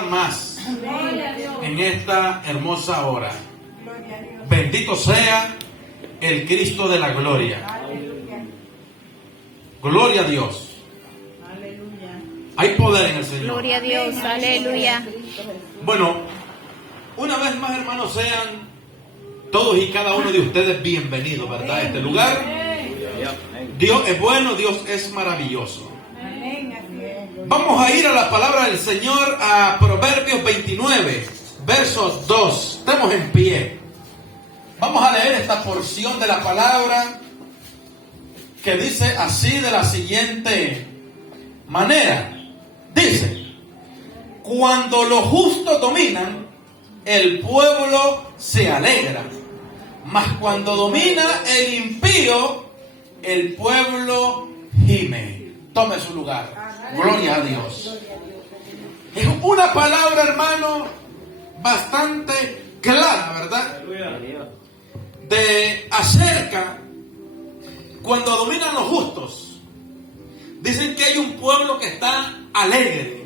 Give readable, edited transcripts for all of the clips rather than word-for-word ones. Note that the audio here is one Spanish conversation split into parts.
más en esta hermosa hora. Bendito sea el Cristo de la gloria. Gloria a Dios. Hay poder en el Señor. Gloria a Dios, aleluya. Bueno, una vez más, hermanos, sean todos y cada uno de ustedes bienvenidos, ¿verdad? A este lugar. Dios es bueno, Dios es maravilloso. Vamos a ir a la palabra del Señor, a Proverbios 29, versos 2. Estamos en pie. Vamos a leer esta porción de la palabra que dice así, de la siguiente manera. Dice: cuando los justos dominan, el pueblo se alegra, mas cuando domina el impío, el pueblo gime. Tome su lugar. Gloria a Dios. Es una palabra, hermano, bastante clara, ¿verdad? De acerca cuando dominan los justos. Dicen que hay un pueblo que está alegre.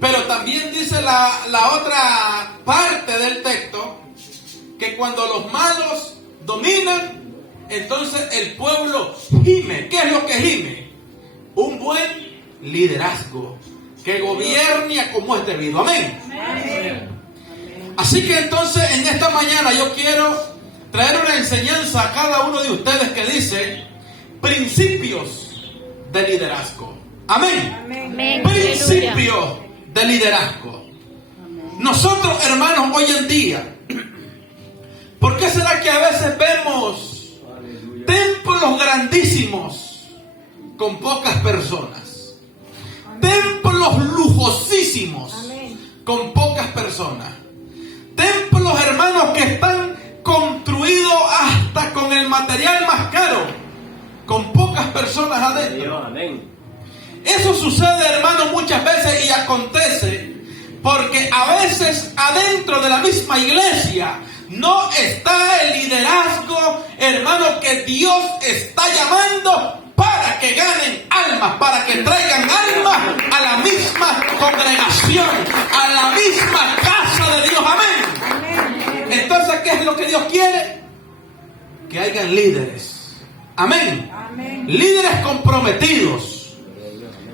Pero también dice la otra parte del texto, que cuando los malos dominan, entonces el pueblo gime. ¿Qué es lo que gime? Un buen liderazgo que gobierne como es debido. Amén. Así que entonces en esta mañana yo quiero traer una enseñanza a cada uno de ustedes que dice principios de liderazgo. Amén. Principios de liderazgo. Nosotros, hermanos, hoy en día, ¿por qué será que a veces vemos templos grandísimos con pocas personas? Templos lujosísimos con pocas personas. Templos, hermanos, que están construidos hasta con el material más caro, con pocas personas adentro. Eso sucede, hermanos, muchas veces y acontece porque a veces adentro de la misma iglesia no está el liderazgo, hermano, que Dios está llamando para que ganen almas, para que traigan almas a la misma congregación, a la misma casa de Dios. Amén. Entonces, ¿qué es lo que Dios quiere? Que hayan líderes. Amén. Líderes comprometidos.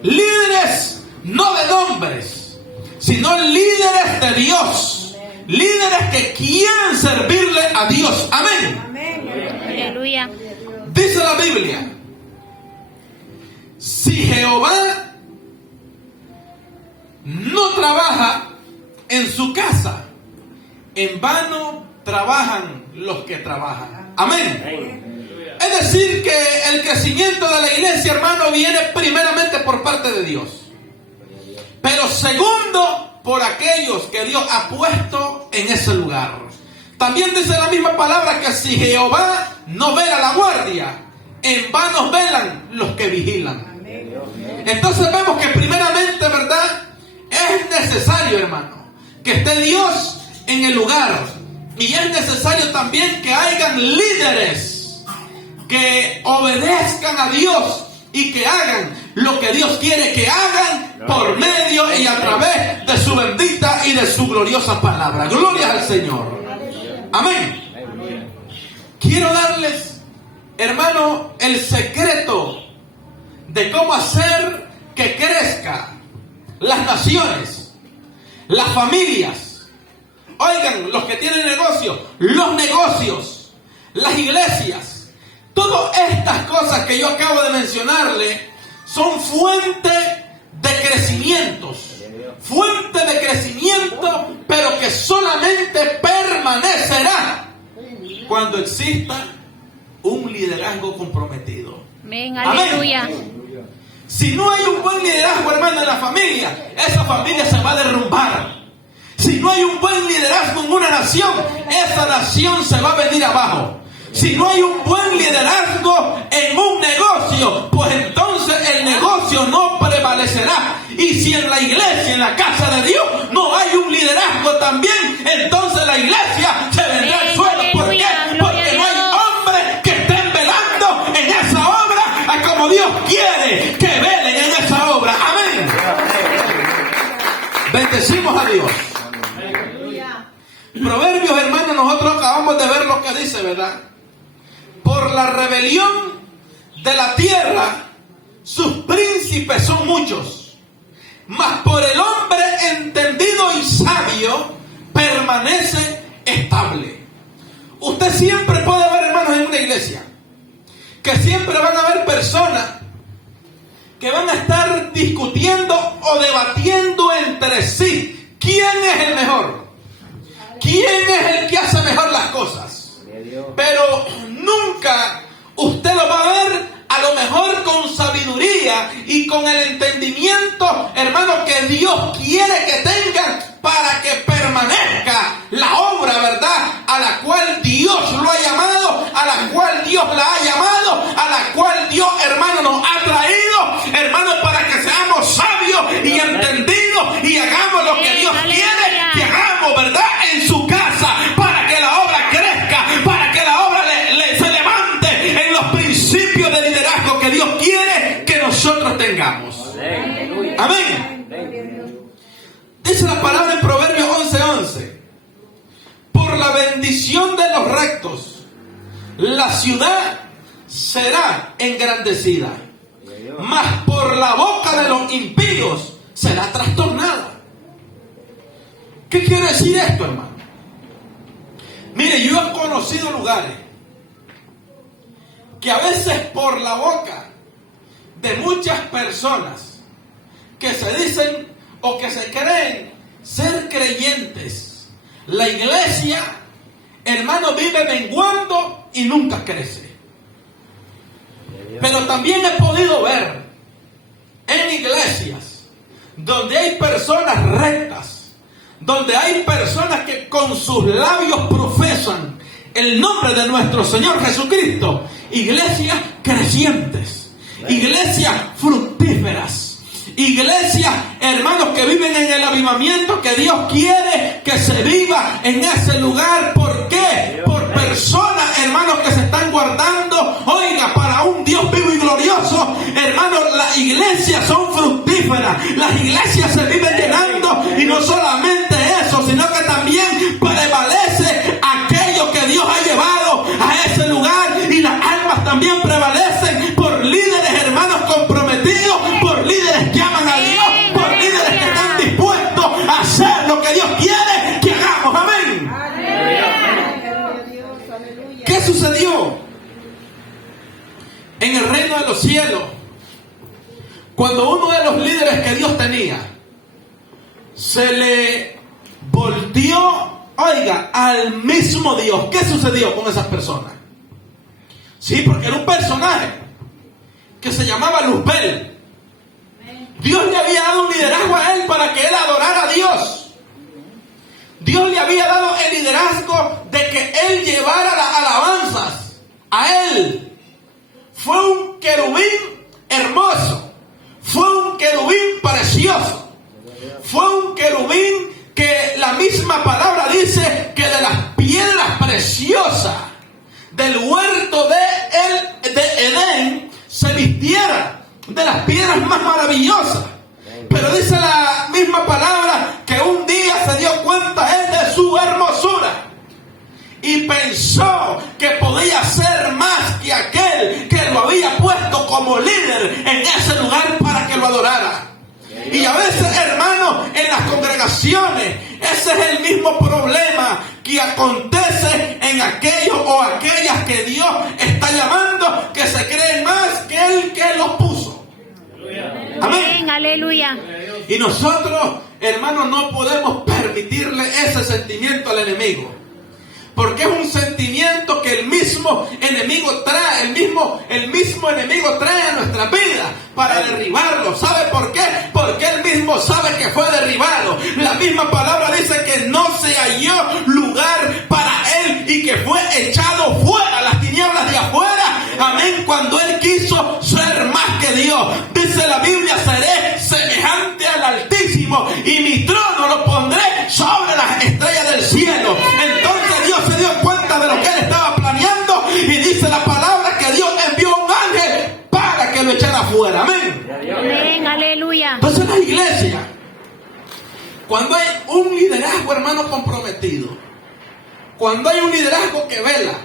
Líderes no de nombres, sino líderes de Dios. Líderes que quieran servirle a Dios. Amén. Aleluya. Dice la Biblia: si Jehová no trabaja en su casa, en vano trabajan los que trabajan. Amén. Es decir, que el crecimiento de la iglesia, hermano, viene primeramente por parte de Dios, pero segundo, por aquellos que Dios ha puesto en ese lugar. También dice la misma palabra que si Jehová no vela la guardia, en vano velan los que vigilan. Entonces vemos que primeramente, ¿verdad?, es necesario, hermano, que esté Dios en el lugar. Y es necesario también que hayan líderes que obedezcan a Dios y que hagan lo que Dios quiere que hagan por medio y a través de su bendita y de su gloriosa palabra. Gloria al Señor. Amén. Quiero darles, hermano, el secreto de cómo hacer que crezca las naciones, las familias. Oigan, los que tienen negocios, los negocios, las iglesias. Todas estas cosas que yo acabo de mencionarle son fuente de crecimientos. Fuente de crecimiento, pero que solamente permanecerá cuando exista un liderazgo comprometido. Amén, aleluya. Si no hay un buen liderazgo, hermano, en la familia, esa familia se va a derrumbar. Si no hay un buen liderazgo en una nación, esa nación se va a venir abajo. Si no hay un buen liderazgo en un negocio, pues entonces el negocio no prevalecerá. Y si en la iglesia, en la casa de Dios, no hay un liderazgo también, entonces la iglesia se vendrá al suelo. ¿Por qué? Porque no hay hombres que estén velando en esa obra a como Dios quiere que velen en esa obra. Amén. bendecimos a Dios. Proverbios, hermanos, nosotros acabamos de ver lo que dice, ¿verdad? Por la rebelión de la tierra, sus príncipes son muchos, mas por el hombre entendido y sabio permanece estable. Usted siempre puede ver, hermanos, en una iglesia que siempre van a haber personas que van a estar discutiendo o debatiendo entre sí quién es el mejor, quién es el que hace mejor las cosas. Pero nunca usted lo va a ver a lo mejor con sabiduría y con el entendimiento, hermano, que Dios quiere que tengan para que permanezca la obra, ¿verdad? A la cual Dios lo ha llamado, a la cual Dios la ha llamado, a la cual Dios, hermano, nos ha traído, hermano, para que seamos sabios y entendidos y hagamos lo que Dios quiere que hagamos, ¿verdad? En su casa, para que la obra crezca, para que la obra se levante en los principios de liderazgo que Dios quiere que nosotros tengamos. Amén. Dice la palabra en Proverbios 11:11: por la bendición de los rectos, la ciudad será engrandecida, mas por la boca de los impíos será trastornada. ¿Qué quiere decir esto, hermano? Mire, yo he conocido lugares que a veces por la boca de muchas personas que se dicen o que se creen ser creyentes, la iglesia, hermano, vive menguando y nunca crece. Pero también he podido ver en iglesias donde hay personas rectas, donde hay personas que con sus labios profesan el nombre de nuestro Señor Jesucristo, iglesias crecientes, iglesias fructíferas, iglesias, hermanos, que viven en el avivamiento que Dios quiere que se viva en ese lugar. ¿Por qué? Por personas, hermanos, que se están guardando, oiga, para un Dios vivo y glorioso. Hermanos, las iglesias son fructíferas, las iglesias se viven llenando, y no solamente eso, sino que también prevalece aquello que Dios ha llevado a ese lugar, y las almas también prevalecen por líderes, hermanos, comprometidos, por líderes que aman a Dios, por líderes que están dispuestos a hacer lo que Dios quiere que hagamos. Amén. ¿Qué sucedió en el reino de los cielos cuando uno de los líderes que Dios tenía se le volteó, oiga, al mismo Dios? ¿Qué sucedió con esas personas? Sí, porque era un personaje que se llamaba Luzbel. Dios le había dado un liderazgo a él para que él adorara a Dios. Dios le había dado el liderazgo de que él llevara las alabanzas a él. Fue un querubín hermoso, fue un querubín precioso, fue un querubín que la misma palabra dice que de las piedras preciosas del huerto de Edén se vistiera, de las piedras más maravillosas. Pero dice la misma palabra que un día se dio cuenta él de su hermosura y pensó que podía ser más que aquel que lo había puesto como líder en ese lugar para que lo adorara. Y a veces, hermanos, en las congregaciones, ese es el mismo problema que acontece en aquellos o aquellas que Dios está llamando, que se creen más que el que los puso. Amén. Aleluya. Y nosotros, hermanos, no podemos permitirle ese sentimiento al enemigo, porque es un sentimiento que el mismo enemigo trae, el mismo enemigo trae a nuestra vida para derribarlo. ¿Sabe por qué? Porque él mismo sabe que fue derribado. La misma palabra dice que no se halló lugar para él y que fue echado fuera, las tinieblas de afuera. Amén. Cuando él quiso ser más que Dios, dice la Biblia: seré semejante al Altísimo y mi trono lo pondré sobre las estrellas del cielo. Entonces Dios se dio cuenta de lo que él estaba planeando y dice la palabra que Dios envió un ángel para que lo echara fuera. Amén. Amén. Aleluya. Entonces la iglesia Cuando hay un liderazgo, hermano, comprometido, cuando hay un liderazgo que vela,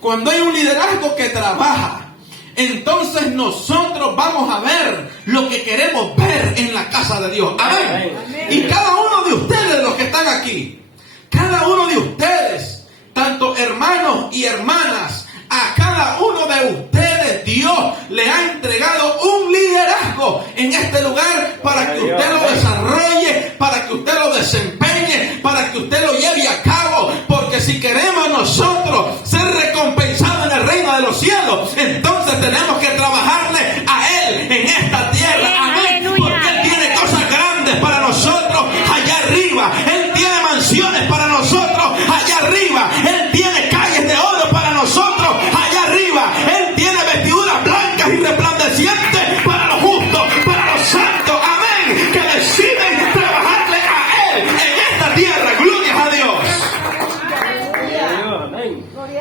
cuando hay un liderazgo que trabaja, entonces nosotros vamos a ver lo que queremos ver en la casa de Dios. Amén. Amén. Y cada uno de ustedes, los que están aquí, cada uno de ustedes, tanto hermanos y hermanas, a cada uno de ustedes Dios le ha entregado un liderazgo en este lugar para que usted lo desarrolle, para que usted lo desempeñe, para que usted lo lleve a cabo. Porque si queremos nosotros ser recompensados en el reino de los cielos, entonces tenemos que trabajarle a Él en esta tierra. Amén. Porque Él tiene cosas grandes para nosotros allá arriba. Él tiene mansiones para nosotros allá arriba. Él tiene calles de oro para nosotros allá arriba. Él tiene vestiduras blancas y resplandecientes para los justos, para los santos. Amén. Que deciden trabajarle a Él en esta tierra. Gloria a Dios.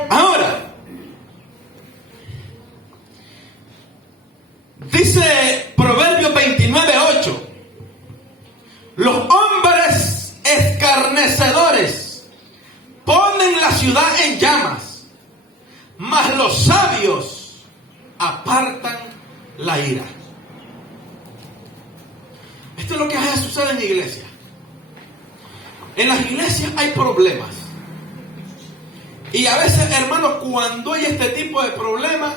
Ahora, dice Proverbios 29:8: los hombres escarnecedores ponen la ciudad en llamas, mas los sabios apartan la ira. Esto es lo que a veces sucede en la iglesia. En las iglesias hay problemas. Y a veces, hermanos, cuando hay este tipo de problemas,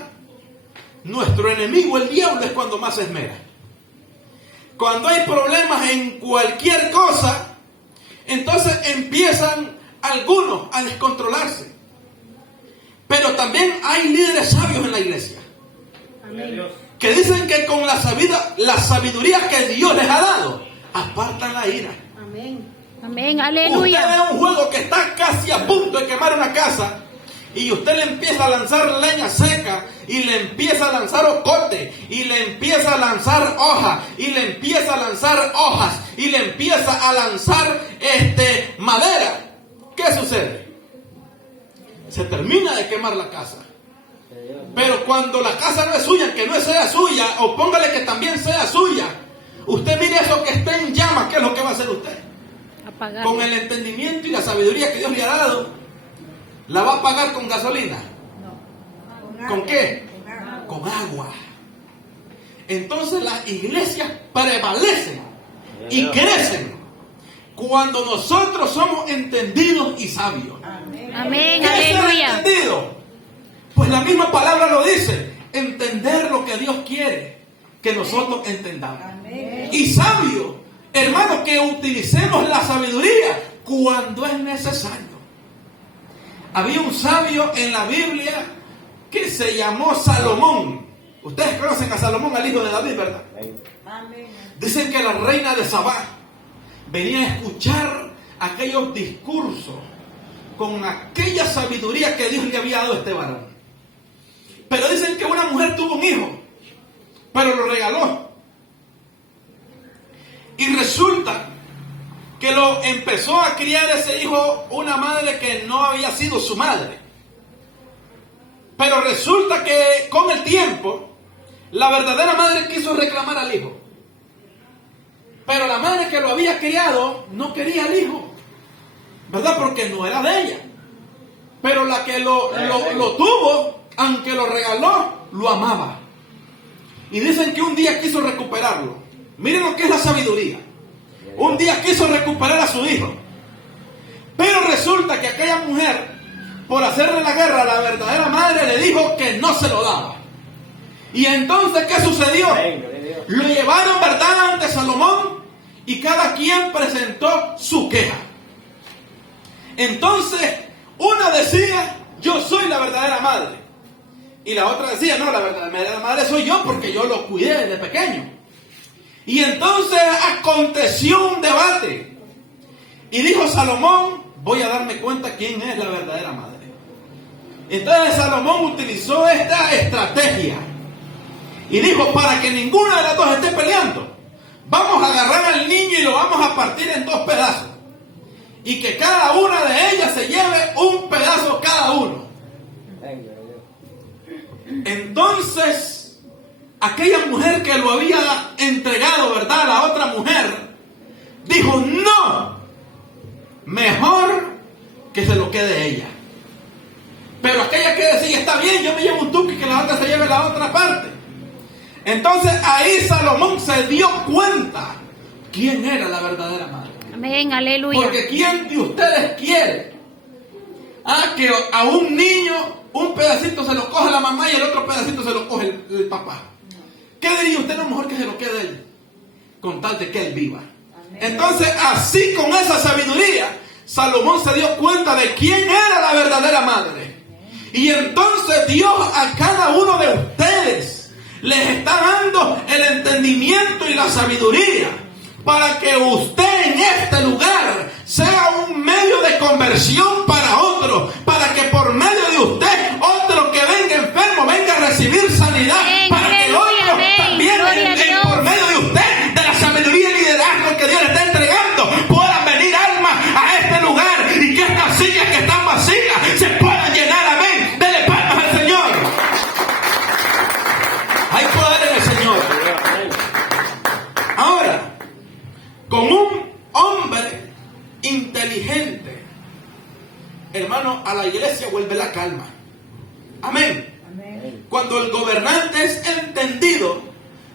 nuestro enemigo, el diablo, es cuando más se esmera. Cuando hay problemas en cualquier cosa, entonces empiezan algunos a descontrolarse. Pero también hay líderes sabios en la iglesia. Amén. Que dicen que con la sabiduría que Dios les ha dado, apartan la ira. Amén. Amén, aleluya. Usted ve un juego que está casi a punto de quemar una casa y usted le empieza a lanzar leña seca y le empieza a lanzar ocote y le empieza a lanzar hoja y le empieza a lanzar hojas y le empieza a lanzar madera. ¿Qué sucede? Se termina de quemar la casa. Pero cuando la casa no es suya, que no sea suya, o póngale que también sea suya, usted mire eso que está en llamas, ¿qué es lo que va a hacer usted? Apagar. Con el entendimiento y la sabiduría que Dios le ha dado, ¿la va a pagar con gasolina? No. ¿Con qué? Con agua. Entonces las iglesias prevalecen y crecen cuando nosotros somos entendidos y sabios. Amén. ¿Qué es Aleluya. ser entendido? Pues la misma palabra lo dice: entender lo que Dios quiere que nosotros entendamos. Amén. Y sabio, hermanos, que utilicemos la sabiduría cuando es necesario. Había un sabio en la Biblia que se llamó Salomón. Ustedes conocen a Salomón, al hijo de David, ¿verdad? Amén. Dicen que la reina de Sabá venía a escuchar aquellos discursos con aquella sabiduría que Dios le había dado a este varón. Pero dicen que una mujer tuvo un hijo, pero lo regaló. Y resulta que lo empezó a criar ese hijo una madre que no había sido su madre. Pero resulta que con el tiempo la verdadera madre quiso reclamar al hijo. Pero la madre que lo había criado no quería al hijo, ¿verdad? Porque no era de ella. Pero la que lo tuvo, aunque lo regaló, lo amaba. Y dicen que un día quiso recuperarlo. Miren lo que es la sabiduría. Un día quiso recuperar a su hijo. Pero resulta que aquella mujer, por hacerle la guerra a la verdadera madre, le dijo que no se lo daba. Y entonces, ¿qué sucedió? Lo llevaron, ¿verdad?, ante Salomón, y cada quien presentó su queja. Entonces, una decía: yo soy la verdadera madre. Y la otra decía: no, la verdadera madre soy yo porque yo lo cuidé desde pequeño. Y entonces aconteció un debate. Y dijo Salomón: voy a darme cuenta quién es la verdadera madre. Entonces Salomón utilizó esta estrategia. Y dijo: para que ninguna de las dos esté peleando, vamos a agarrar al niño y lo vamos a partir en dos pedazos. Y que cada una de ellas se lleve un pedazo cada uno. Entonces, aquella mujer que lo había entregado, ¿verdad?, a la otra mujer, dijo no, mejor que se lo quede ella. Pero aquella que decía, está bien, yo me llevo un tuque y que la otra se lleve la otra parte. Entonces ahí Salomón se dio cuenta quién era la verdadera madre. Amén, aleluya. Porque ¿quién de ustedes quiere que a un niño un pedacito se lo coge la mamá y el otro pedacito se lo coge el papá? ¿Qué diría usted? No, mejor que se lo quede él, con tal de que él viva. Entonces así, con esa sabiduría, Salomón se dio cuenta de quién era la verdadera madre. Y entonces Dios a cada uno de ustedes les está dando el entendimiento y la sabiduría para que usted en este lugar sea un medio de conversión para otro, para que por medio de usted otro que venga enfermo venga a recibir sanidad, para que otro también por medio de usted, de la sabiduría y liderazgo que Dios le está entregando, puedan venir almas a este lugar y que estas sillas que están vacías se puedan llenar. Amén. Dele palmas al Señor. Hay poder en el Señor. Ahora, con un hombre inteligente, hermano, a la iglesia vuelve la calma. Amén. Cuando el gobernante es entendido,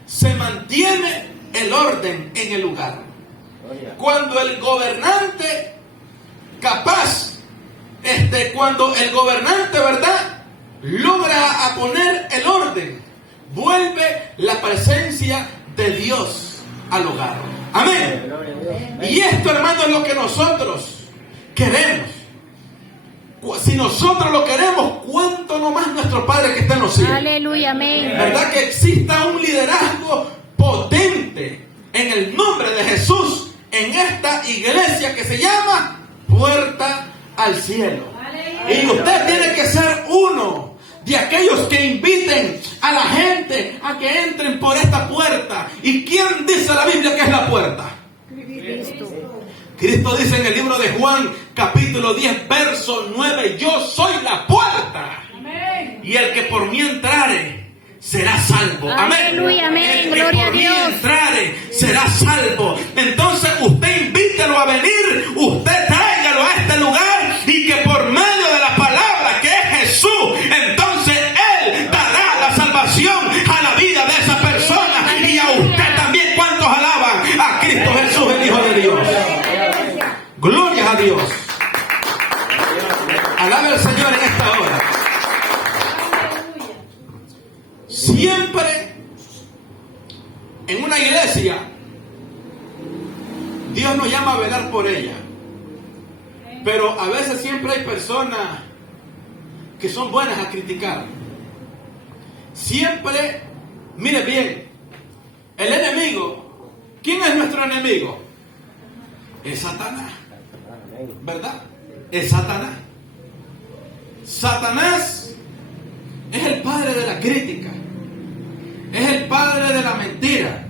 se mantiene el orden en el lugar. Cuando el gobernante capaz, cuando el gobernante, ¿verdad?, logra a poner el orden, vuelve la presencia de Dios al hogar. Amén. Y esto, hermano, es lo que nosotros queremos. Si nosotros lo queremos, ¿cuánto no más nuestro Padre que está en los cielos? Aleluya, amén. ¿Verdad que exista un liderazgo potente en el nombre de Jesús en esta iglesia que se llama Puerta al Cielo? Y usted tiene que ser uno de aquellos que inviten a la gente a que entren por esta puerta. ¿Y quién dice la Biblia que es la puerta? Cristo. Cristo dice en el libro de Juan, capítulo 10, verso 9, yo soy la puerta. Amén. Y el que por mí entrare será salvo. Amén. Aleluya, amén. Gloria a Dios. El que por mí entrare será salvo. Entonces usted invítelo a venir, usted tráigalo a este lugar y que por medio de la palabra que es Jesús, entonces Él dará la salvación a la vida de esa persona. Y a usted también. ¿Cuántos alaban a Cristo Jesús, el Hijo de Dios? Gloria a Dios. Alabe al Señor en esta hora. Siempre en una iglesia Dios nos llama a velar por ella. Pero a veces siempre hay personas que son buenas a criticar. Siempre, mire bien, el enemigo, ¿quién es nuestro enemigo? Es Satanás. ¿Verdad? Es Satanás. Satanás es el padre de la crítica, es el padre de la mentira,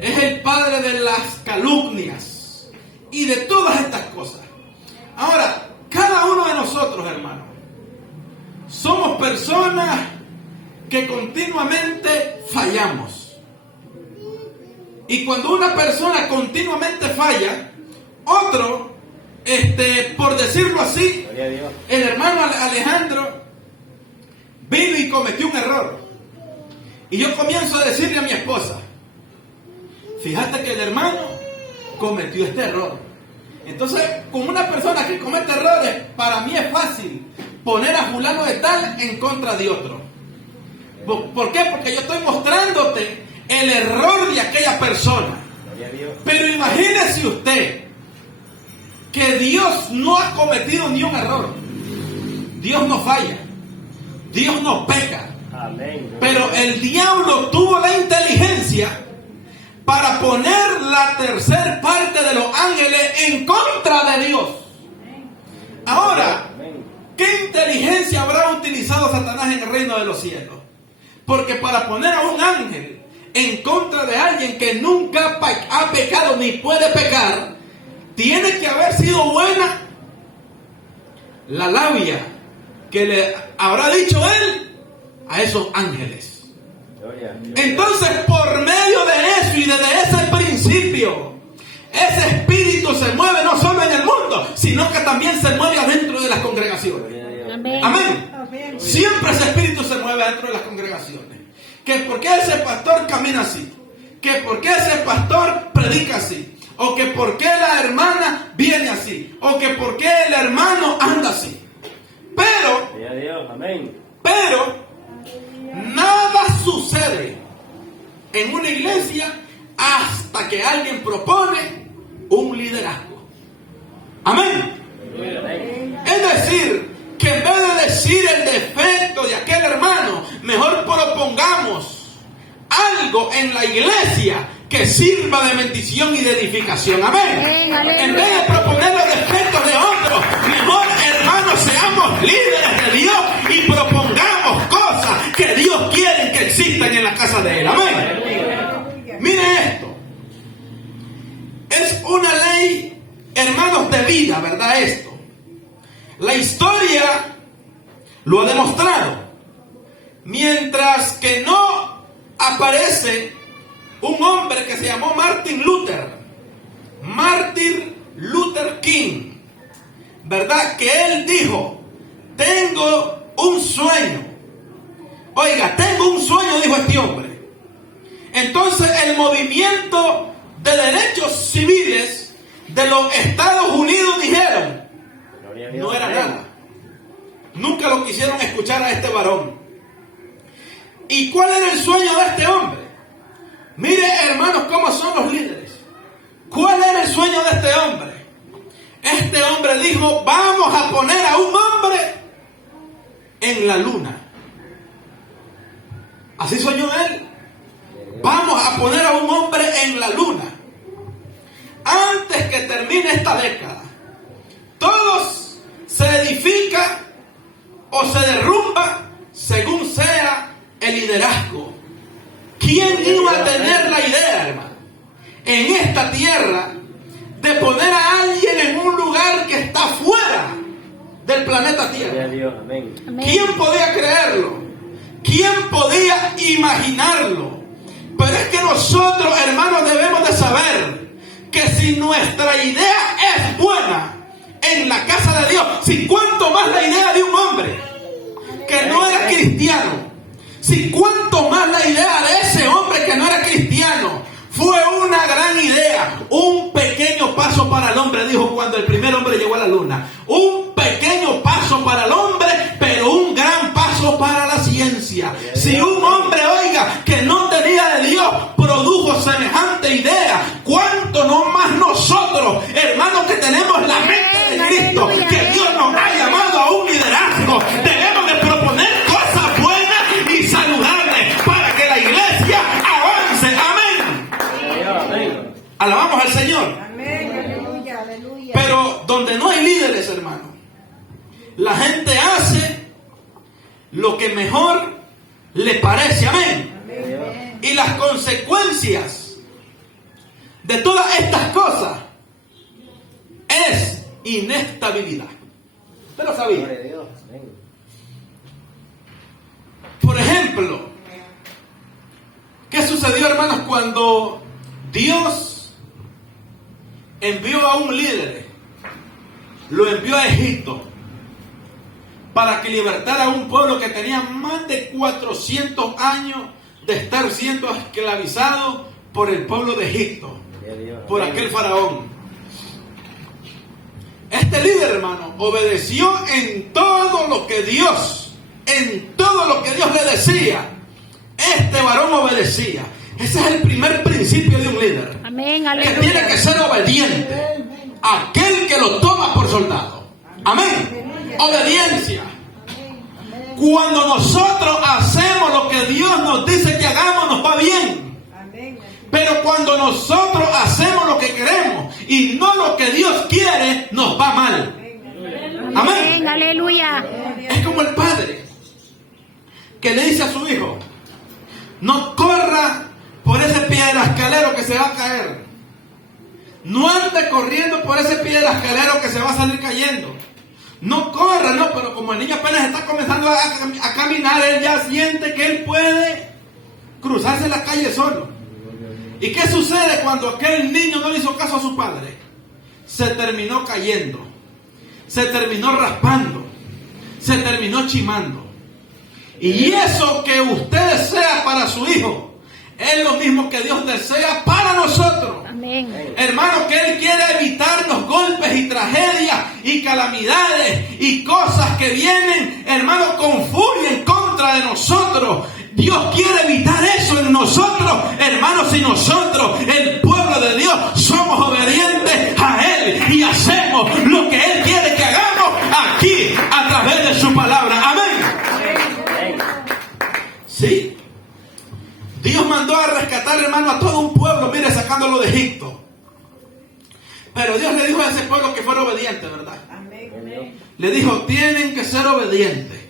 es el padre de las calumnias y de todas estas cosas. Ahora, cada uno de nosotros, hermanos, somos personas que continuamente fallamos. Y cuando una persona continuamente falla, otro, por decirlo así, el hermano Alejandro vino y cometió un error. Y yo comienzo a decirle a mi esposa, fíjate que el hermano cometió este error. Entonces, con una persona que comete errores, para mí es fácil poner a fulano de tal en contra de otro. ¿Por qué? Porque yo estoy mostrándote el error de aquella persona. Pero imagínese usted que Dios no ha cometido ni un error. Dios no falla. Dios no peca. Pero el diablo tuvo la inteligencia para poner la tercer parte de los ángeles en contra de Dios. Ahora, ¿qué inteligencia habrá utilizado Satanás en el reino de los cielos? Porque para poner a un ángel en contra de alguien que nunca ha pecado ni puede pecar, tiene que haber sido buena la labia que le habrá dicho él a esos ángeles. Entonces, por medio de eso y desde ese principio, ese espíritu se mueve no solo en el mundo, sino que también se mueve adentro de las congregaciones. Amén. Amén. Siempre ese espíritu se mueve adentro de las congregaciones. Que por qué ese pastor camina así, que por qué ese pastor predica así, o que por qué la hermana viene así, o que por qué el hermano anda así. Pero nada sucede en una iglesia hasta que alguien propone un liderazgo. Amén. Es decir, que en vez de decir el defecto de aquel hermano, mejor propongamos algo en la iglesia que sirva de bendición y de edificación. Amén. En vez de proponer los defectos de otros, mejor, hermanos, seamos líderes de Dios y propongamos cosas que Dios quiere que existan en la casa de Él. Amén. Miren esto. Es una ley, hermanos, de vida, ¿verdad? Esto. La historia lo ha demostrado. Mientras que no aparece un hombre que se llamó Martin Luther King, ¿verdad? Que él dijo, tengo un sueño. Oiga, tengo un sueño, dijo este hombre. Entonces el movimiento de derechos civiles de los Estados Unidos dijeron, no era nada. Nunca lo quisieron escuchar a este varón. ¿Y cuál era el sueño de este hombre? Mire, hermanos, cómo son los líderes. ¿Cuál era el sueño de este hombre? Este hombre dijo, vamos a poner a un hombre en la luna. Así soñó él. Vamos a poner a un hombre en la luna. Antes que termine esta década, todos se edifica o se derrumba según sea el liderazgo. ¿Quién iba a tener la idea, hermano, en esta tierra de poner a alguien en un lugar que está fuera del planeta Tierra? ¿Quién podía creerlo? ¿Quién podía imaginarlo? Pero es que nosotros, hermanos, debemos de saber que si nuestra idea es buena en la casa de Dios, si cuanto más la idea de un hombre que no era cristiano, si cuanto más la idea de ese hombre que no era cristiano fue una gran idea, un pequeño paso para el hombre, dijo cuando el primer hombre llegó a la luna, un pequeño paso para el hombre, pero un gran paso para la ciencia. Si un hombre, oiga, que no tenía de Dios, produjo semejante idea, cuánto no más nosotros, hermanos, que tenemos la mente de Cristo, que Dios nos ha llamado a un liderazgo, debemos de proponer cosas buenas y saludables para que la iglesia avance. Amén. Alabamos al Señor. Pero donde no hay líderes, hermano, la gente hace lo que mejor le parece. Amén. Y las consecuencias de todas estas cosas es inestabilidad. ¿Usted lo sabía? Por ejemplo, ¿qué sucedió, hermanos, cuando Dios envió a un líder? Lo envió a Egipto para que libertara a un pueblo que tenía más de 400 años de estar siendo esclavizado por el pueblo de Egipto, por aquel faraón. Este líder, hermano, obedeció en todo lo que Dios le decía. Este varón obedecía. Ese es el primer principio de un líder. Amén, que tiene que ser obediente a aquel que lo toma por soldado. Amén. Obediencia. Cuando nosotros hacemos lo que Dios nos dice que hagamos, nos va bien. Pero cuando nosotros hacemos lo que queremos y no lo que Dios quiere, nos va mal. Amén. Aleluya. Es como el padre que le dice a su hijo, no corra por ese piedrascalero que se va a caer. No ande corriendo por ese piedrascalero que se va a salir cayendo. No corra, no, pero como el niño apenas está comenzando a caminar, él ya siente que él puede cruzarse la calle solo. ¿Y qué sucede cuando aquel niño no le hizo caso a su padre? Se terminó cayendo, se terminó raspando, se terminó chimando. Y eso que usted desea para su hijo es lo mismo que Dios desea para nosotros. Amén. Hermano, que Él quiere evitar los golpes y tragedias y calamidades y cosas que vienen, hermano, con furia en contra de nosotros. Dios quiere evitar eso en nosotros, hermanos, si nosotros, el pueblo de Dios, somos obedientes a Él y hacemos lo que Él quiere que hagamos aquí a través de su palabra. Amén. Sí. Dios mandó a rescatar, hermano, a todo un pueblo, mire, sacándolo de Egipto. Pero Dios le dijo a ese pueblo que fuera obediente, ¿verdad? Amén. Le dijo, tienen que ser obedientes.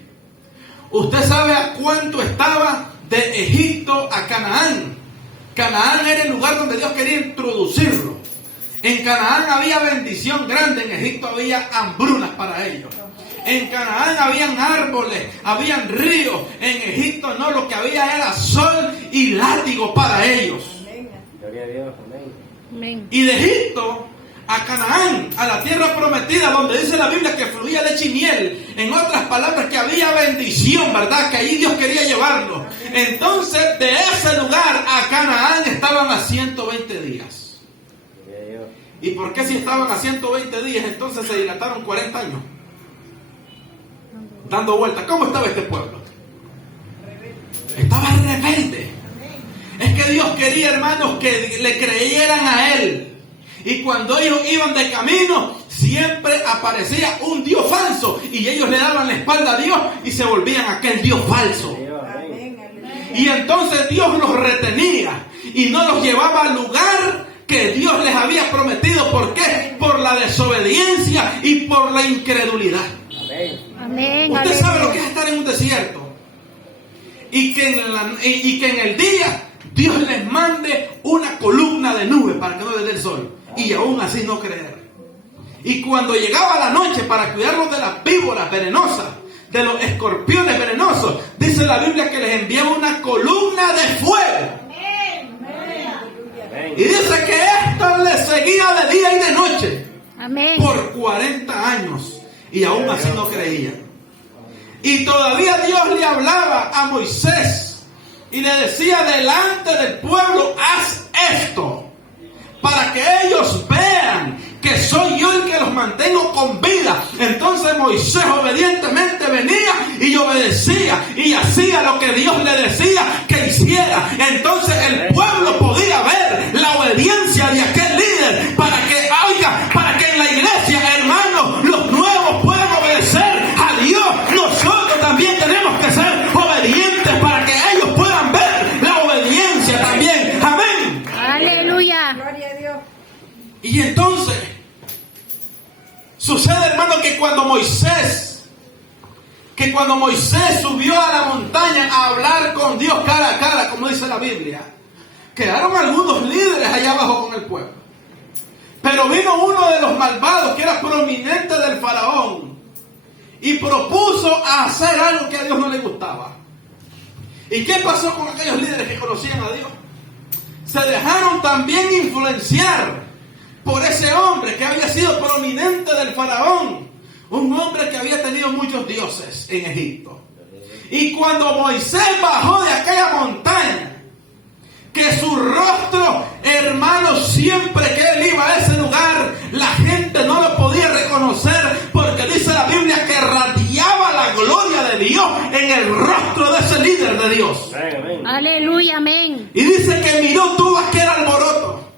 Usted sabe a cuánto estaba de Egipto a Canaán. Canaán era el lugar donde Dios quería introducirlo. En Canaán había bendición grande, en Egipto había hambrunas para ellos. En Canaán habían árboles, habían ríos. En Egipto no, lo que había era sol y látigo para ellos. Gloria a Dios, Amén. Y de Egipto a Canaán, a la tierra prometida, donde dice la Biblia que fluía leche y miel. En otras palabras, que había bendición, ¿verdad? Que allí Dios quería llevarlo. Entonces, de ese lugar a Canaán estaban a 120 días. ¿Y por qué si estaban a 120 días, entonces se dilataron 40 años? Dando vueltas. ¿Cómo estaba este pueblo? Estaba rebelde. Es que Dios quería, hermanos, que le creyeran a Él. Y cuando ellos iban de camino, siempre aparecía un Dios falso. Y ellos le daban la espalda a Dios y se volvían aquel Dios falso. Y entonces Dios los retenía y no los llevaba al lugar que Dios les había prometido. ¿Por qué? Por la desobediencia y por la incredulidad. Amén. Usted sabe lo que es estar en un desierto. Y que en el día Dios les mande una columna de nube para que no les dé el sol. Y aún así no creer. Y cuando llegaba la noche, para cuidarlos de las víboras venenosas, de los escorpiones venenosos, dice la Biblia que les enviaba una columna de fuego. Y dice que esto les seguía de día y de noche. Amén. Por 40 años. Y aún así no creían. Y todavía Dios le hablaba a Moisés y le decía delante del pueblo, haz esto, para que ellos vean que soy yo el que los mantengo con vida. Entonces Moisés obedientemente venía y obedecía y hacía lo que Dios le decía que hiciera. Entonces el pueblo podía ver la obediencia de aquel líder, para que, oiga, para que en la iglesia, hermanos, los nuevos puedan obedecer a Dios. Nosotros también tenemos que ser obedientes para que ellos puedan ver la obediencia también. Amén. Aleluya. Y entonces sucede, hermano, que cuando Moisés subió a la montaña a hablar con Dios cara a cara, como dice la Biblia, quedaron algunos líderes allá abajo con el pueblo. Pero vino uno de los malvados, que era prominente del faraón, y propuso hacer algo que a Dios no le gustaba. ¿Y qué pasó con aquellos líderes que conocían a Dios? Se dejaron también influenciar por ese hombre que había sido prominente del faraón, un hombre que había tenido muchos dioses en Egipto. Y cuando Moisés bajó de aquella montaña, que su rostro, hermano, siempre que él iba a ese lugar, la gente no lo podía reconocer, porque dice la Biblia que radiaba la gloria de Dios en el rostro de ese líder de Dios. Aleluya. Amén. Y dice que miró todo aquel alboroto.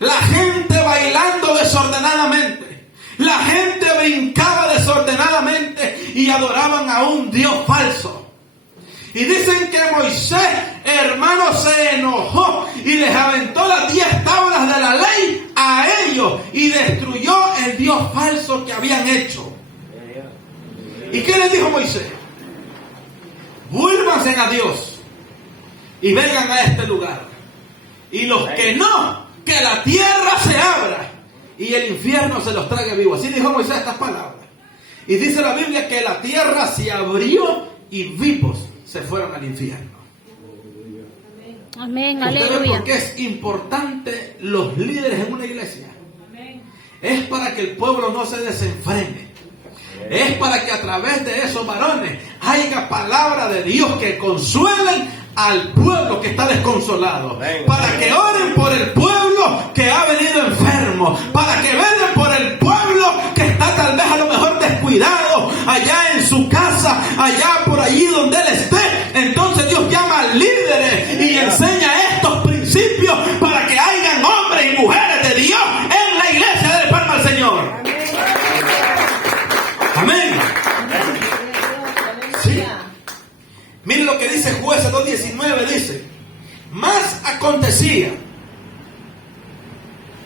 La gente bailando desordenadamente. La gente brincaba desordenadamente y adoraban a un Dios falso. Y dicen que Moisés, hermano, se enojó y les aventó las 10 tablas de la ley a ellos y destruyó el Dios falso que habían hecho. ¿Y qué les dijo Moisés? Vuélvanse a Dios y vengan a este lugar. Y los que no, que la tierra se abra y el infierno se los trague vivo. Así dijo Moisés estas palabras. Y dice la Biblia que la tierra se abrió y vivos se fueron al infierno. Amén. ¿Usted ve Aleluya. por qué es importante los líderes en una iglesia? Es para que el pueblo no se desenfrene. Es para que a través de esos varones haya palabra de Dios que consuelen al pueblo que está desconsolado. Para que oren por el pueblo que ha venido enfermo. Para que velen por el pueblo que está tal vez a lo mejor descuidado allá en su casa, allá por allí donde él esté. Entonces Dios llama a líderes y enseña estos principios para que hayan hombres y mujeres de Dios en la iglesia. Del palma al Señor. Amén. Sí. Miren lo que dice Jueces 2:19, dice: más acontecía.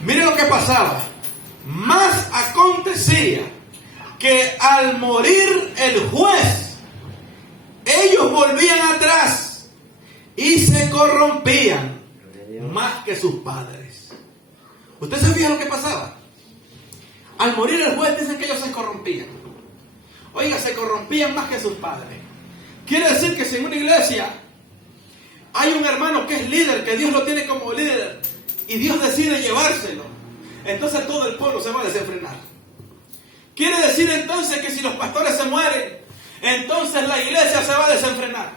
Miren lo que pasaba. Más acontecía que al morir el juez, ellos volvían atrás y se corrompían más que sus padres. ¿Usted sabía lo que pasaba? Al morir el juez, dicen que ellos se corrompían. Oiga, se corrompían más que sus padres. Quiere decir que si en una iglesia hay un hermano que es líder, que Dios lo tiene como líder, y Dios decide llevárselo, entonces todo el pueblo se va a desenfrenar. Quiere decir entonces que si los pastores se mueren, entonces la iglesia se va a desenfrenar.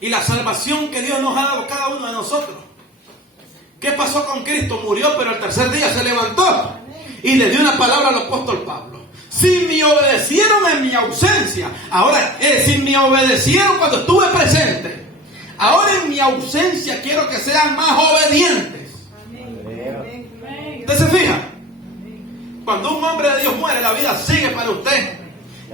Y la salvación que Dios nos ha dado a cada uno de nosotros. ¿Qué pasó con Cristo? Murió, pero al tercer día se levantó y le dio una palabra al apóstol Pablo. Si me obedecieron en mi ausencia, ahora, si me obedecieron cuando estuve presente, ahora en mi ausencia quiero que sean más obedientes. ¿Usted se fija? Cuando un hombre de Dios muere, la vida sigue para usted.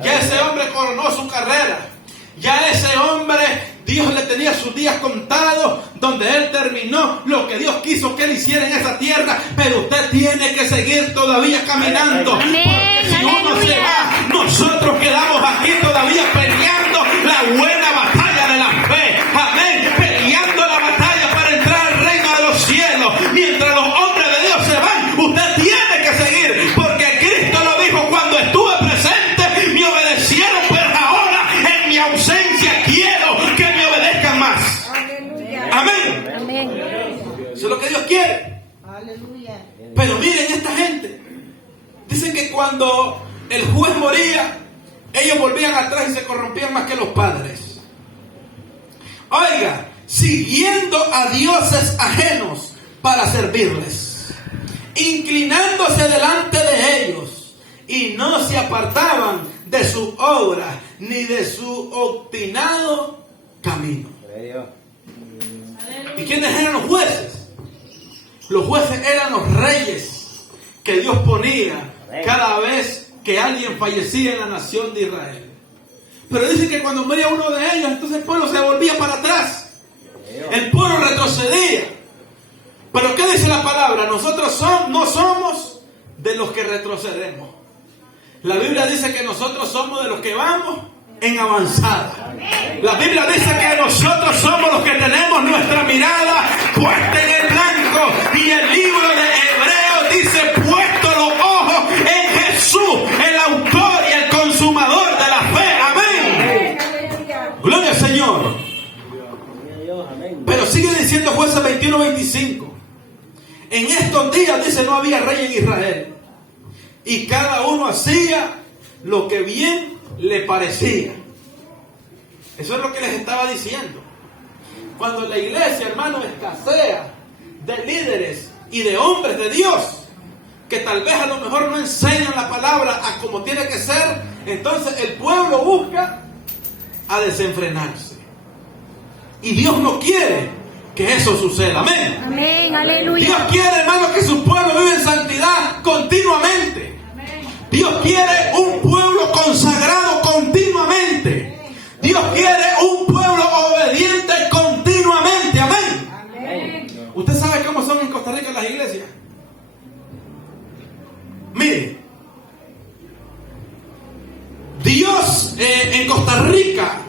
Ya ese hombre coronó su carrera. Ya ese hombre, Dios le tenía sus días contados, donde él terminó lo que Dios quiso que él hiciera en esa tierra. Pero usted tiene que seguir todavía caminando. Amén. Porque si uno se va, nosotros quedamos aquí todavía peleando la buena batalla de la fe. Amén. Peleando la batalla para entrar al reino de los cielos. Mientras los hombres de Dios se van, usted tiene que seguir. Porque Cristo lo dijo: cuando estuve presente, me obedecieron, pero ahora en mi ausencia quiero que me obedezcan más. Amén. Amén. Eso es lo que Dios quiere. Aleluya. Pero miren esta gente. Dicen que cuando el juez moría, ellos volvían atrás y se corrompían más que los padres. Oiga, siguiendo a dioses ajenos para servirles, inclinándose delante de ellos, y no se apartaban de su obra ni de su obstinado camino. ¿Y quiénes eran los jueces? Los jueces eran los reyes que Dios ponía cada vez que alguien fallecía en la nación de Israel. Pero dice que cuando moría uno de ellos, entonces el pueblo se volvía para atrás. El pueblo retrocedía. Pero ¿qué dice la palabra? Nosotros no somos de los que retrocedemos. La Biblia dice que nosotros somos de los que vamos en avanzada. La Biblia dice que nosotros somos los que tenemos nuestra mirada puesta en el blanco. Y el libro de Hebreos dice: puesto los ojos en Jesús, el autor y el consumador de la fe. Amén. Gloria al Señor. Pero sigue diciendo Jueces 21:25. En estos días, dice, no había rey en Israel, y cada uno hacía lo que bien le parecía. Eso es lo que les estaba diciendo. Cuando la iglesia, hermano, escasea de líderes y de hombres de Dios, que tal vez a lo mejor no enseñan la palabra a como tiene que ser, entonces el pueblo busca a desenfrenarse. Y Dios no quiere que eso suceda. Amén. Amén. Aleluya. Dios quiere, hermano, que su pueblo viva en santidad continuamente. Dios quiere un pueblo consagrado continuamente. Dios quiere un pueblo obediente continuamente. Amén. ¿Usted sabe cómo son en Costa Rica las iglesias? Mire, Dios en Costa Rica,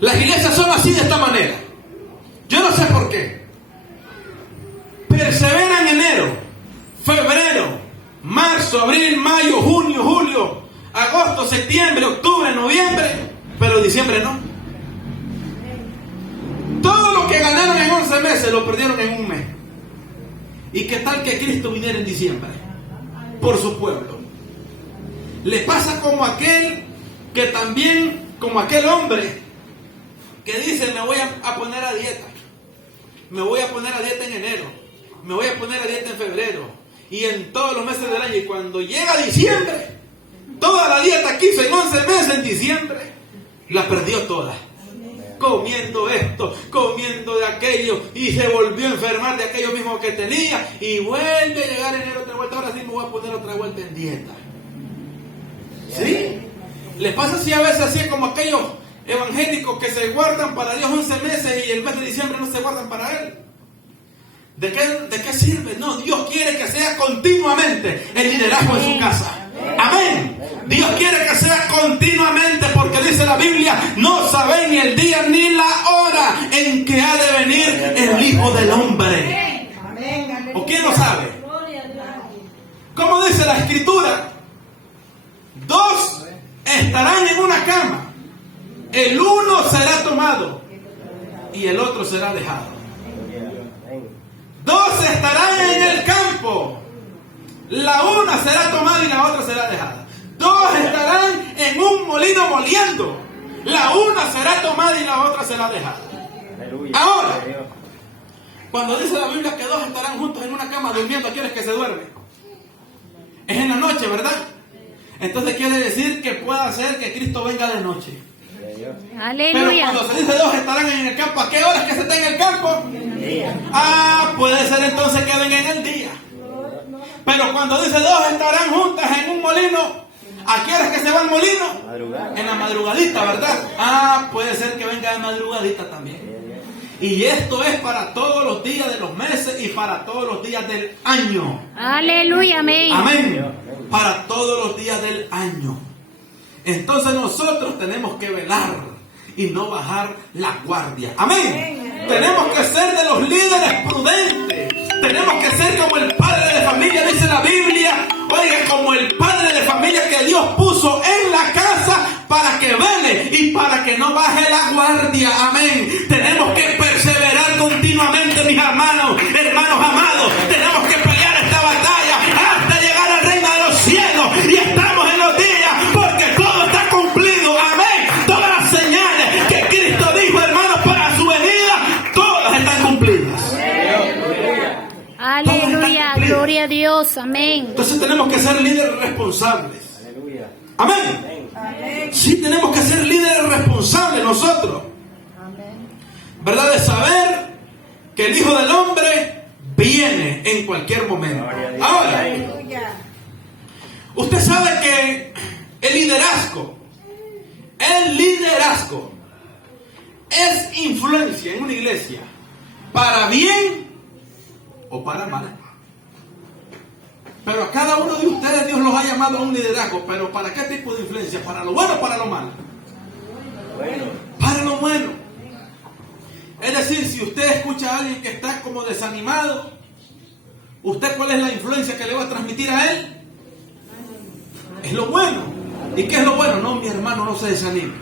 las iglesias son así, de esta manera. Yo no sé por qué. Perseveran en enero, febrero, marzo, abril, mayo, junio, julio, agosto, septiembre, octubre, noviembre, pero diciembre no. Todo lo que ganaron en 11 meses lo perdieron en un mes. ¿Y qué tal que Cristo viniera en diciembre por su pueblo? Le pasa como aquel que también, como aquel hombre que dice: me voy a poner a dieta. Me voy a poner a dieta en enero. Me voy a poner a dieta en febrero. Y en todos los meses del año. Y cuando llega diciembre, toda la dieta que hizo en 11 meses en diciembre, la perdió toda. Comiendo esto, comiendo de aquello, y se volvió a enfermar de aquello mismo que tenía, y vuelve a llegar enero otra vuelta. Ahora sí me voy a poner otra vuelta en dieta. ¿Sí? ¿Les pasa así a veces, así como aquellos evangélicos que se guardan para Dios 11 meses y el mes de diciembre no se guardan para Él? ¿De qué sirve? No, Dios quiere que sea continuamente el liderazgo en su casa. Amén. Dios quiere que sea continuamente, porque dice la Biblia: no sabéis ni el día ni la hora en que ha de venir el Hijo del Hombre. ¿O quién lo sabe? ¿Cómo dice la Escritura? 2 estarán en una cama, el uno será tomado y el otro será dejado. 2 estarán en el campo, la una será tomada y la otra será dejada. 2 estarán en un molino moliendo, la una será tomada y la otra será dejada. Ahora, cuando dice la Biblia que 2 estarán juntos en una cama durmiendo, ¿a quién es que se duerme? Es en la noche, ¿verdad? Entonces quiere decir que pueda ser que Cristo venga de noche. Aleluya. Pero cuando se dice 2 estarán en el campo, ¿a qué horas que se está en el campo? Puede ser entonces que venga en el día. Pero cuando dice 2 estarán juntas en un molino, ¿a qué horas que se va al molino? En la madrugadita, ¿verdad? Puede ser que venga de madrugadita también. Y esto es para todos los días de los meses y para todos los días del año. Aleluya, amén. Amén. Para todos los días del año. Entonces nosotros tenemos que velar y no bajar la guardia. Amén. Tenemos que ser de los líderes prudentes. Tenemos que ser como el padre de familia, dice la Biblia. Oiga, como el padre de familia que Dios puso en la casa para que vele y para que no baje la guardia. Amén. Tenemos que perseverar continuamente, mis hermanos amados. Tenemos que pelear esta batalla hasta llegar al reino de los cielos. Y estamos en los días porque todo está cumplido. Amén. Todas las señales que Cristo dijo, hermanos, para su venida, todas están cumplidas. Aleluya, gloria a Dios, amén. Entonces tenemos que ser líderes responsables. Amén. Sí, tenemos que ser líderes responsables nosotros. ¿Verdad? De saber que el Hijo del Hombre viene en cualquier momento. Ahora, usted sabe que el liderazgo es influencia en una iglesia para bien o para mal. Pero a cada uno de ustedes Dios los ha llamado a un liderazgo. ¿Pero para qué tipo de influencia? ¿Para lo bueno o para lo malo? Para lo bueno. Es decir, si usted escucha a alguien que está como desanimado, ¿usted cuál es la influencia que le va a transmitir a él? Es lo bueno. ¿Y qué es lo bueno? No, mi hermano, no se desanime.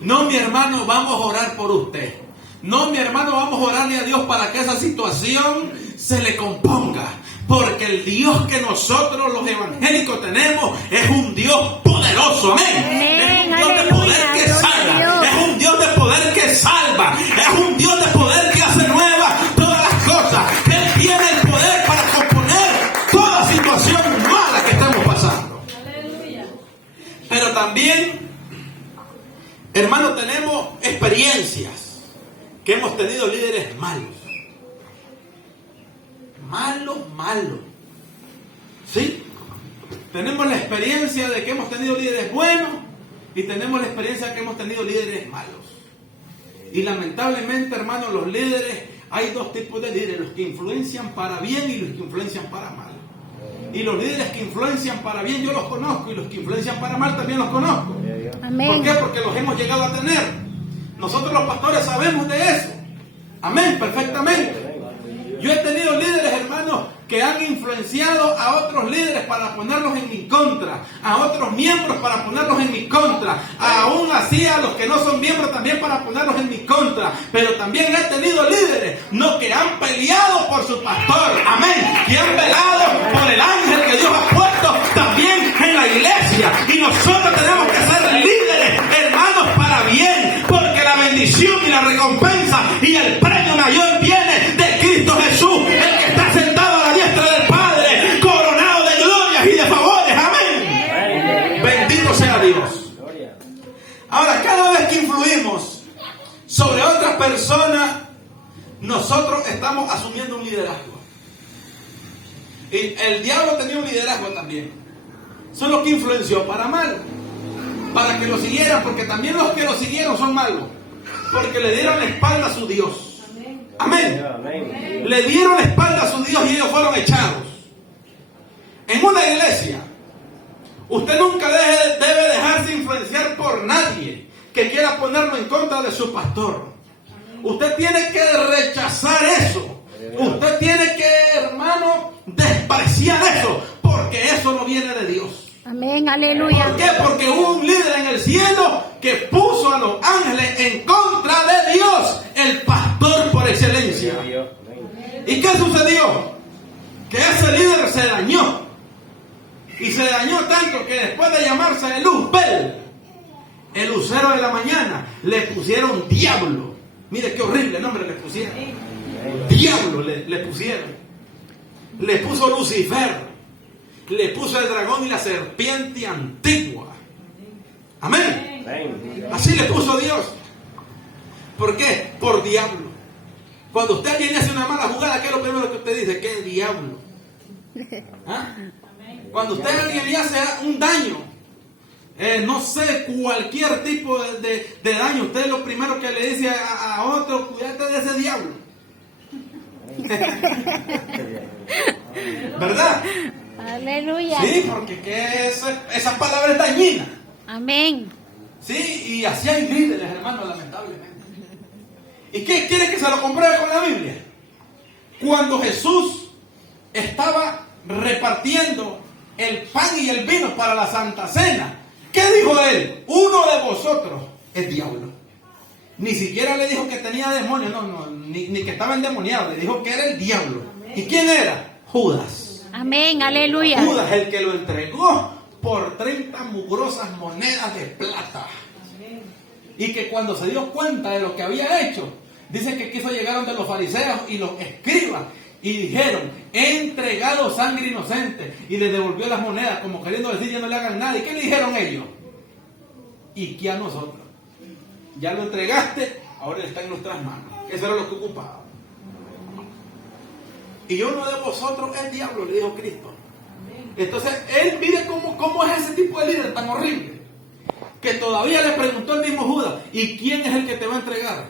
No, mi hermano, vamos a orar por usted. No, mi hermano, vamos a orarle a Dios para que esa situación se le componga. Porque el Dios que nosotros los evangélicos tenemos es un Dios poderoso. Amén. Es un Dios de poder que salva. Es un Dios de poder que salva. Es un Dios de poder que hace nuevas todas las cosas. Él tiene el poder para componer toda situación mala que estamos pasando. Pero también, hermano, tenemos experiencias que hemos tenido líderes malos. Malo. ¿Sí? Tenemos la experiencia de que hemos tenido líderes buenos y tenemos la experiencia de que hemos tenido líderes malos. Y lamentablemente, hermanos, los líderes, hay dos tipos de líderes: los que influencian para bien y los que influencian para mal. Y los líderes que influencian para bien yo los conozco, y los que influencian para mal también los conozco. Amén. ¿Por qué? Porque los hemos llegado a tener. Nosotros los pastores sabemos de eso. Amén, perfectamente. Yo he tenido líderes, hermanos, que han influenciado a otros líderes para ponerlos en mi contra, a otros miembros para ponerlos en mi contra, aún así a los que no son miembros también para ponerlos en mi contra. Pero también he tenido líderes, no, que han peleado por su pastor, amén, y han velado por el ángel que Dios ha puesto también en la iglesia. Y nosotros tenemos que ser líderes, hermanos, para bien, porque la bendición y la recompensa y el premio mayor viene de Cristo Jesús, el que está sentado a la diestra del Padre, coronado de glorias y de favores, amén. Bendito sea Dios. Ahora, cada vez que influimos sobre otras personas, nosotros estamos asumiendo un liderazgo. Y el diablo tenía un liderazgo también, solo que influenció para mal, para que lo siguieran, porque también los que lo siguieron son malos, porque le dieron la espalda a su Dios. Amén. Amén. Le dieron la espalda a su Dios y ellos fueron echados. En una iglesia, usted nunca debe dejarse influenciar por nadie que quiera ponerlo en contra de su pastor. Usted tiene que rechazar eso. Usted tiene que, hermano, despreciar eso, porque eso no viene de Dios. Amén, aleluya. ¿Por qué? Porque hubo un líder en el cielo que puso a los ángeles en contra de Dios, el pastor por excelencia. ¿Y qué sucedió? Que ese líder se dañó. Y se dañó tanto que después de llamarse Luzbel, el lucero de la mañana, le pusieron diablo. Mire qué horrible nombre le pusieron. Diablo le pusieron. Le puso Lucifer. Le puso el dragón y la serpiente antigua. Amén. Así le puso Dios. ¿Por qué? Por diablo. Cuando usted viene a hacer una mala jugada, ¿qué es lo primero que usted dice? ¿Qué diablo? ¿Ah? Cuando usted a alguien le hace un daño, no sé, cualquier tipo de daño, usted lo primero que le dice a otro, cuídate de ese diablo. ¿Verdad? Aleluya. Sí, porque esa palabra es dañina. Amén. Sí, y así hay líderes, hermanos, lamentablemente. ¿Y qué quiere que se lo compruebe con la Biblia? Cuando Jesús estaba repartiendo el pan y el vino para la Santa Cena, ¿qué dijo él? Uno de vosotros es diablo. Ni siquiera le dijo que tenía demonios, ni que estaba endemoniado, le dijo que era el diablo. ¿Y quién era? Judas. Amén, aleluya. Judas, el que lo entregó por 30 mugrosas monedas de plata. Y que cuando se dio cuenta de lo que había hecho, dice que quiso llegar donde los fariseos y los escribas y dijeron: he entregado sangre inocente, y le devolvió las monedas, como queriendo decir: ya no le hagan nada. ¿Y qué le dijeron ellos? ¿Y qué a nosotros? Ya lo entregaste, ahora está en nuestras manos. Eso era lo que ocupaba. Y uno de vosotros es diablo, le dijo Cristo. Entonces, él mire cómo es ese tipo de líder tan horrible, que todavía le preguntó el mismo Judas: ¿y quién es el que te va a entregar?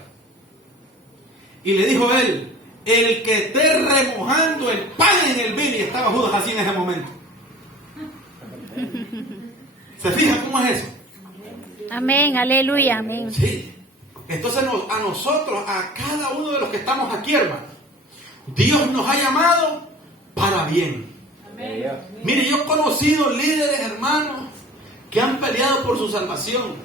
Y le dijo él: el que esté remojando el pan en el vino. Y estaba Judas así en ese momento. ¿Se fija cómo es eso? Amén, aleluya, amén. Sí. Entonces a nosotros, a cada uno de los que estamos aquí, hermano, Dios nos ha llamado para bien. Amén. Mire, yo he conocido líderes, hermanos, que han peleado por su salvación.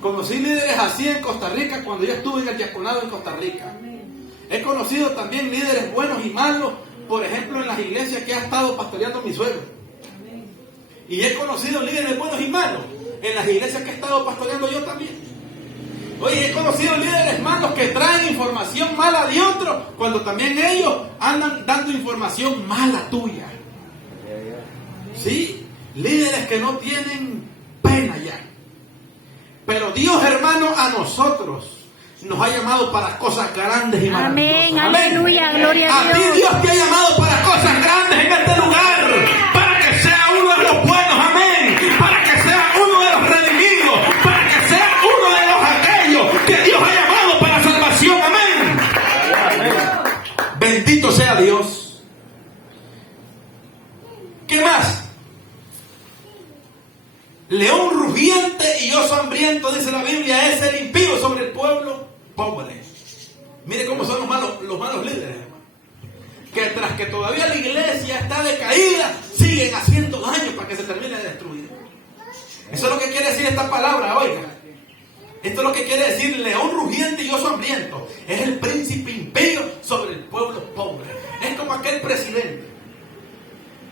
Conocí líderes así en Costa Rica cuando yo estuve en el diaconado en Costa Rica. He conocido también líderes buenos y malos, por ejemplo, en las iglesias que ha estado pastoreando mi suegro. Y he conocido líderes buenos y malos en las iglesias que he estado pastoreando yo también. Oye, he conocido líderes malos que traen información mala de otros, cuando también ellos andan dando información mala tuya. Sí, líderes que no tienen pena ya. Pero Dios, hermano, a nosotros nos ha llamado para cosas grandes y maravillosas. Amén, aleluya, gloria a Dios. A ti Dios te ha llamado para cosas grandes en este lugar, para que sea uno de los buenos, amén, para que sea uno de los redimidos, para que sea uno de los aquellos que Dios ha llamado para salvación, amén. Bendito sea Dios. ¿Qué más? León rugiente y oso hambriento, dice la Biblia, es el impío sobre el pueblo pobre. Mire cómo son los malos líderes, hermano. que tras que todavía la iglesia está decaída, siguen haciendo daño para que se termine de destruir. Eso es lo que quiere decir esta palabra, oiga. Esto es lo que quiere decir león rugiente y oso hambriento. Es el príncipe impío sobre el pueblo pobre. Es como aquel presidente,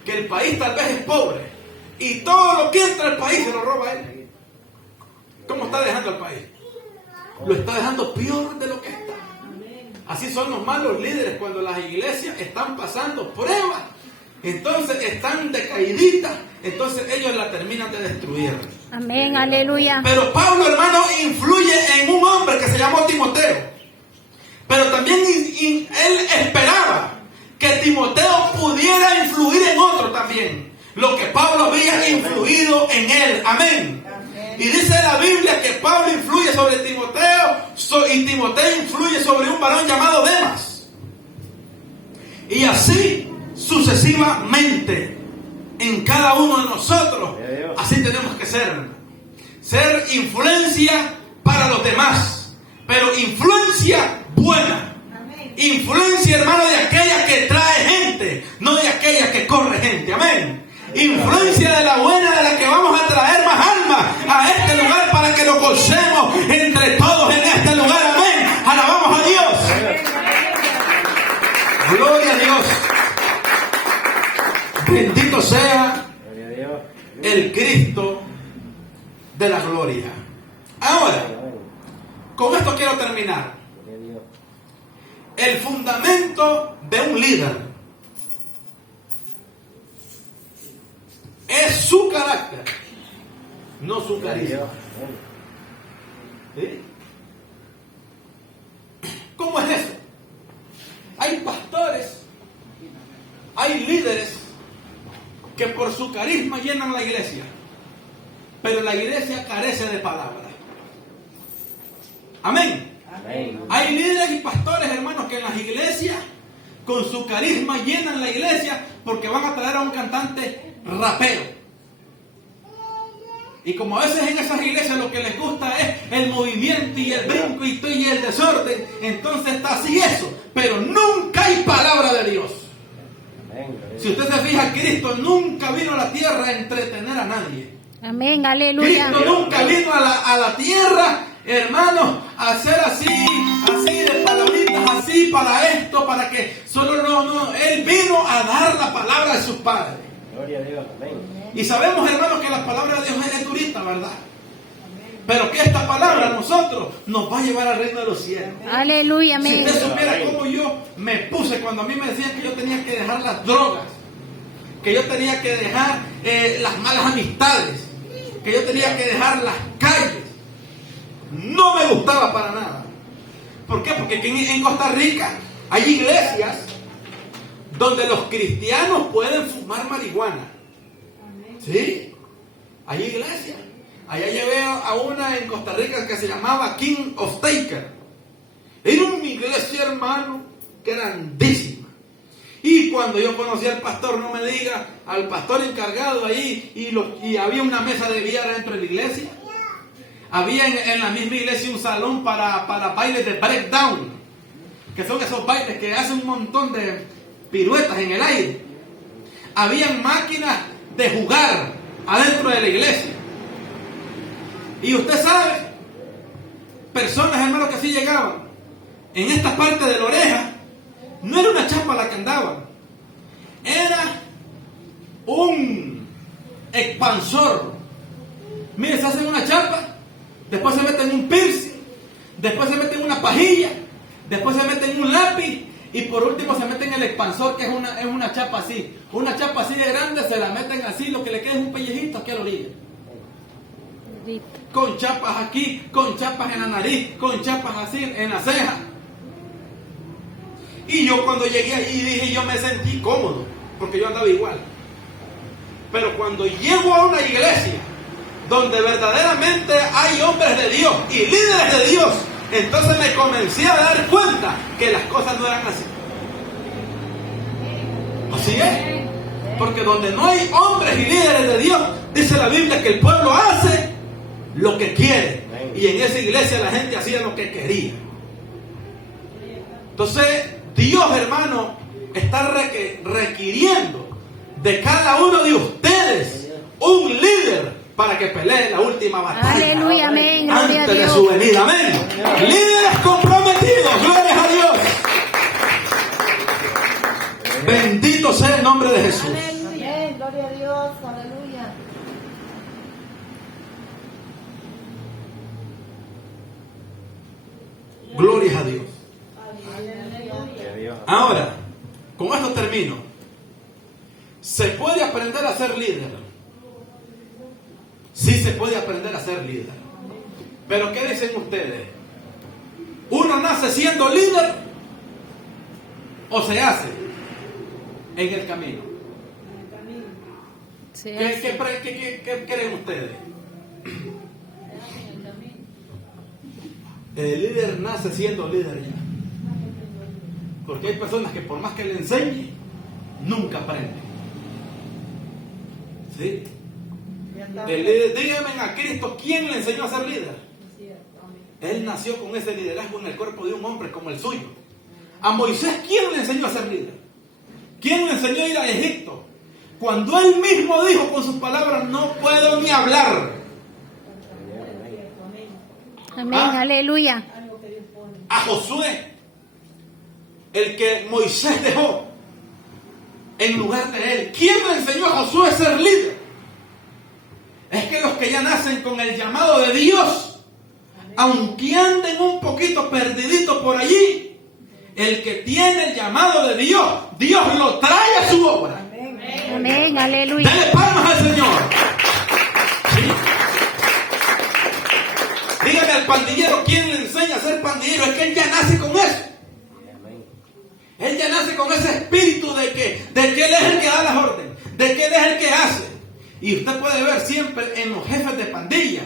que el país tal vez es pobre, y todo lo que entra al país se lo roba a él. ¿Cómo está dejando al país? Lo está dejando peor de lo que está. Así son los malos líderes cuando las iglesias están pasando pruebas. Entonces están decaíditas. Entonces ellos la terminan de destruir. Amén, aleluya. Pero Pablo, hermano, influye en un hombre que se llamó Timoteo. Pero también él esperaba que Timoteo pudiera influir en otro también. Lo que Pablo había influido en él. Amén. Y dice la Biblia que Pablo influye sobre Timoteo y Timoteo influye sobre un varón llamado Demas. Y así sucesivamente en cada uno de nosotros. Así tenemos que ser. Ser influencia para los demás, pero influencia buena. Influencia, hermano, de aquella que trae gente, no de aquella que corre gente. Amén. Influencia de la buena, de la que vamos a traer más almas a este lugar para que lo gocemos entre todos en este lugar. Amén. Alabamos a Dios. Gloria a Dios. Bendito sea el Cristo de la gloria. Ahora, con esto quiero terminar. El fundamento de un líder es su carácter, no su carisma. ¿Sí? ¿Cómo es eso? Hay pastores, hay líderes que por su carisma llenan la iglesia, pero la iglesia carece de palabra. Amén. Amén. Hay líderes y pastores, hermanos, que en las iglesias con su carisma llenan la iglesia porque van a traer a un cantante rapero. Y como a veces en esas iglesias lo que les gusta es el movimiento y el brinco y el desorden, entonces está así eso, pero nunca hay palabra de Dios. Si usted se fija, Cristo nunca vino a la tierra a entretener a nadie. Amén, aleluya. Cristo nunca vino a la tierra, hermanos, a hacer así de palabritas, así para esto, para que solo no. Él vino a dar la palabra de sus padres. Gloria a Dios, amén. Y sabemos, hermanos, que la palabra de Dios es durita, ¿verdad? Pero que esta palabra a nosotros nos va a llevar al reino de los cielos. Aleluya, amén. Si usted supiera cómo yo me puse cuando a mí me decían que yo tenía que dejar las drogas, que yo tenía que dejar las malas amistades, que yo tenía que dejar las calles, no me gustaba para nada. ¿Por qué? Porque aquí en Costa Rica hay iglesias donde los cristianos pueden fumar marihuana. ¿Sí? Hay iglesias. Allá llevé a una en Costa Rica que se llamaba King of Taker. Era una iglesia, hermano, grandísima. Y cuando yo conocí al pastor, no me diga, al pastor encargado ahí, y había una mesa de billar dentro de la iglesia. Había en la misma iglesia un salón para bailes de breakdown, que son esos bailes que hacen un montón de piruetas en el aire. Habían máquinas de jugar adentro de la iglesia. Y usted sabe, personas, hermanos, que así llegaban en esta parte de la oreja, no era una chapa la que andaban, era un expansor. Mire, se hacen una chapa, después se meten un piercing, después se meten una pajilla, después se meten un lápiz y por último se meten el expansor, que es una chapa así. Una chapa así de grande, se la meten así, lo que le queda es un pellejito aquí a la orilla. Con chapas aquí, con chapas en la nariz, con chapas así en la ceja. Y yo cuando llegué allí dije, yo me sentí cómodo, porque yo andaba igual. Pero cuando llego a una iglesia donde verdaderamente hay hombres de Dios y líderes de Dios, entonces me comencé a dar cuenta que las cosas no eran así. Así es. Porque donde no hay hombres y líderes de Dios, dice la Biblia que el pueblo hace lo que quiere. Y en esa iglesia la gente hacía lo que quería. Entonces, Dios, hermano, está requiriendo de cada uno de ustedes un líder para que pelee la última batalla. Aleluya, amén. Gloria a Antes de Dios. su venida, amén. Líderes comprometidos, gloria a Dios. Bendito sea el nombre de Jesús. Amén, gloria a Dios, aleluya. Gloria a Dios. Aleluya. Ahora, con esto termino. ¿Se puede aprender a ser líder? Sí se puede aprender a ser líder. Pero ¿qué dicen ustedes? ¿Uno nace siendo líder o se hace en el camino? Se ¿Qué hace. creen ustedes? El líder nace siendo líder ya. Porque hay personas que por más que le enseñe, nunca aprenden. ¿Sí? El líder, díganme a Cristo, ¿quién le enseñó a ser líder? Él nació con ese liderazgo en el cuerpo de un hombre como el suyo. A Moisés, ¿quién le enseñó a ser líder? ¿Quién le enseñó a ir a Egipto? Cuando él mismo dijo con sus palabras, no puedo ni hablar. Amén, aleluya. A Josué, el que Moisés dejó en lugar de él. ¿Quién le enseñó a Josué a ser líder? Es que los que ya nacen con el llamado de Dios, aunque anden un poquito perdiditos por allí, el que tiene el llamado de Dios, Dios lo trae a su obra. Amén, aleluya. Dale palmas al Señor. ¿Sí? Dígale al pandillero, ¿quién le enseña a ser pandillero? Es que él ya nace con eso. Él ya nace con ese espíritu de que él es el que da las órdenes, de que él es el que hace. Y usted puede ver siempre en los jefes de pandilla,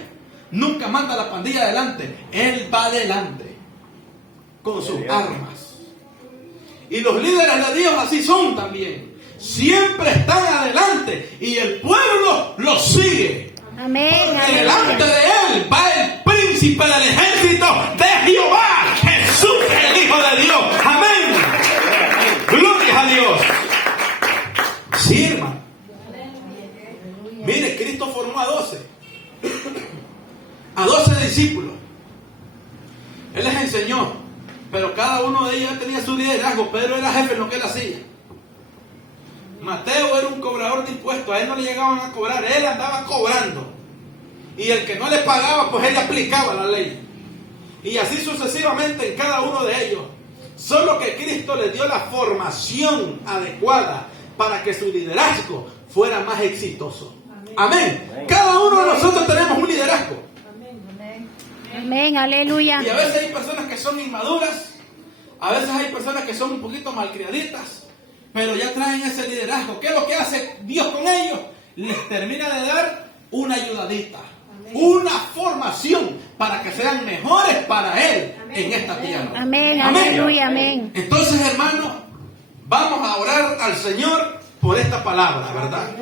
nunca manda a la pandilla adelante, él va adelante con sus armas. Y los líderes de Dios así son también. Siempre están adelante y el pueblo los sigue. Amén, Porque delante aleluya. de él va el príncipe del ejército de Jehová, Jesús, el Hijo de Dios. Amén. Gloria a Dios. Sí, hermano. Mire, Cristo formó a 12. A 12 discípulos. Él les enseñó. Pero cada uno de ellos tenía su liderazgo. Pedro era jefe en lo que él hacía. Mateo era un cobrador de impuestos. A él no le llegaban a cobrar. Él andaba cobrando. Y el que no le pagaba, pues él aplicaba la ley. Y así sucesivamente en cada uno de ellos. Solo que Cristo les dio la formación adecuada para que su liderazgo fuera más exitoso. Amén. Cada uno de nosotros tenemos un liderazgo. Amén, aleluya. Y a veces hay personas que son inmaduras. A veces hay personas que son un poquito malcriaditas. Pero ya traen ese liderazgo. ¿Qué es lo que hace Dios con ellos? Les termina de dar una ayudadita. Una formación para que sean mejores para Él en esta tierra. Amén, aleluya, amén. Entonces, hermanos, vamos a orar al Señor por esta palabra, ¿verdad?